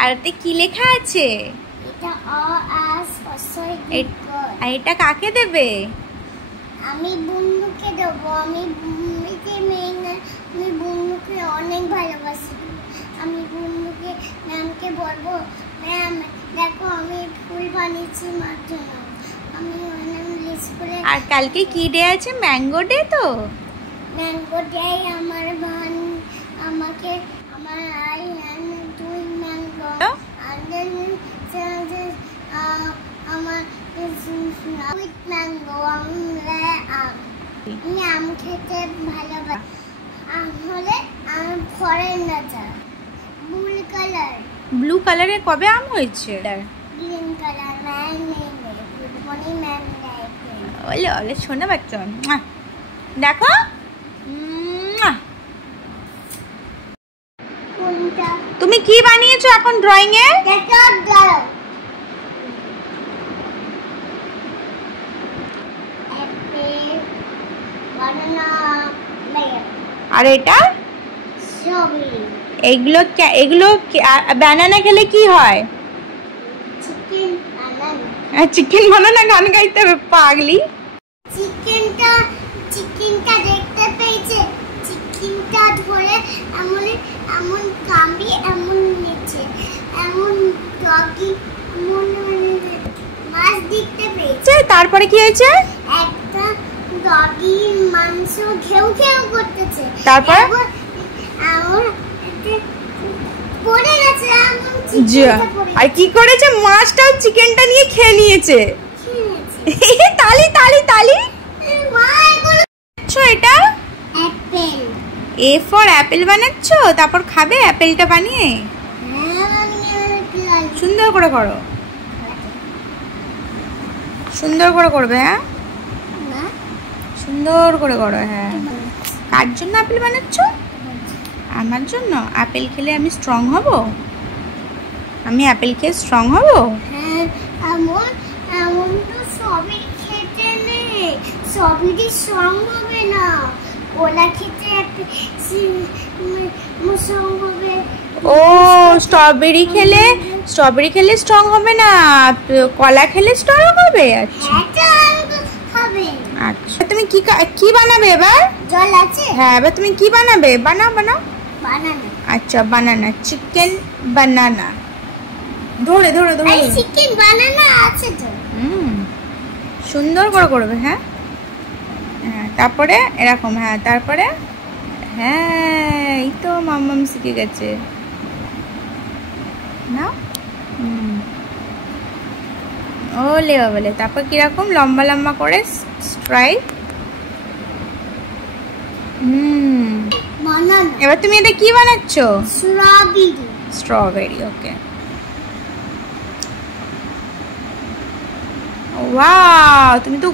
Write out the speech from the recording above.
আর এতে কি লেখা আছে? এটা কাকে দেবে? আমি বন্ধুকে দেবো। আমি বন্ধুকে অনেক ভালোবাসি। আমি বন্ধুকে ম্যামকে বলবো, ম্যাম দেখো আমি ফুল বানিয়েছি মার জন্য। আমি লিস্ট করে। আর কালকে কি ডে আছে? ম্যাঙ্গো ডে তো? ম্যাঙ্গো ডে আমার আমাকে আমার I and doing mango and then আমার উইথ ম্যাঙ্গো আমি আম খেতে ভালোবাসি। আম হলে আম ফরেন নাচা ব্লু কালার। ব্লু কালারের কবে আম হয়েছে? গ্রিন কালার ম্যান নেই মনি ম্যান দেয়। ওলে ওলে শোনা বাচ্চা দেখো। তুমি কি বানিয়েছো এখন ড্রয়িং এ? আর এটা এগুলো ব্যানানা খেলে কি হয়? চিকেন বানানা গান গাইতে হবে পাগলি। চিকেনটা দেখতে পেয়েছে। চিকেনটা ধরে এমন এমন কামড়ি এমন নিচে এমন ডগি এমন মাছ দেখতে পেয়েছে। তারপরে কি হয়েছে? একটা ডগি মাংস ঘেউ ঘেউ করতেছে। তারপর পড়ে গেছে। আর কি করেছে? মাছটাও চিকেনটা নিয়ে খেয়ে নিয়েছে। তালি তালি তালি। এটা অ্যাপেল। এ ফর অ্যাপেল বানাচ্ছো? তারপর খাবে অ্যাপেলটা বানিয়ে? সুন্দর করে করো, সুন্দর করে করবে। হ্যাঁ সুন্দর করে করো। হ্যাঁ কার জন্য অ্যাপেল বানাচ্ছ? আমার জন্য। অ্যাপেল খেলে আমি স্ট্রং হব? আমি অ্যাপেল খেয়ে স্ট্রং হব? হ্যাঁ এমন তো সবই খেতে নেই। সবই স্ট্রং হবে না। ওলা খেতে স্ট্রং হবে। ও স্ট্রবেরি খেলে স্ট্রং হবে না, কলা খেলে স্ট্রং হবে। আচ্ছা আচ্ছা তুমি কি বানাবে এবার? জল আছে? হ্যাঁ এবার তুমি কি বানাবে? বানাও। বানানা। আচ্ছা বানানা, চিকেন বানানা। ধরে চিকেন বানানা আছে তো। সুন্দর করে করবে। হ্যাঁ তারপরে এরকম। হ্যাঁ তারপরে হ্যাঁ এই তো মাম্মাম শিখে গেছে না। ওলে বলে তারপর কিরকম লম্বা লম্বা করে স্ট্রাইপ। এবার তুমি এটা কি বানাচ্ছ? স্ট্রবেরি। ওকে ওয়াও তুমি তো